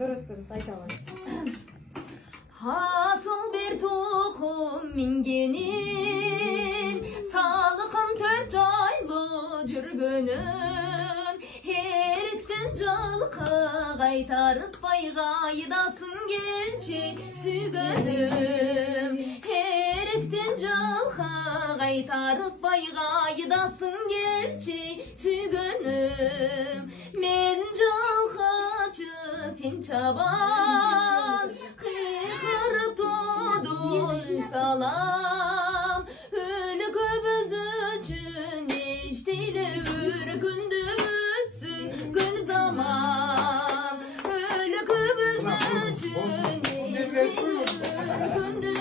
Dürüst aytalar. Hasıl bir tohum mingenin, sağlıkın 4 aylı jürgünün, herikten jalka qaytarıp baygaydaсын gelçi sügünüm. Herikten jalka qaytarıp baygaydaсын gelçi sügünüm. Men jalkaçı sen çaban, kıyıkırıp tudun salam. Ölü köbüz üçün eştiyle ürkündümüzsün gül zaman. Ölü köbüz üçün eştiyle ürkündümüzsün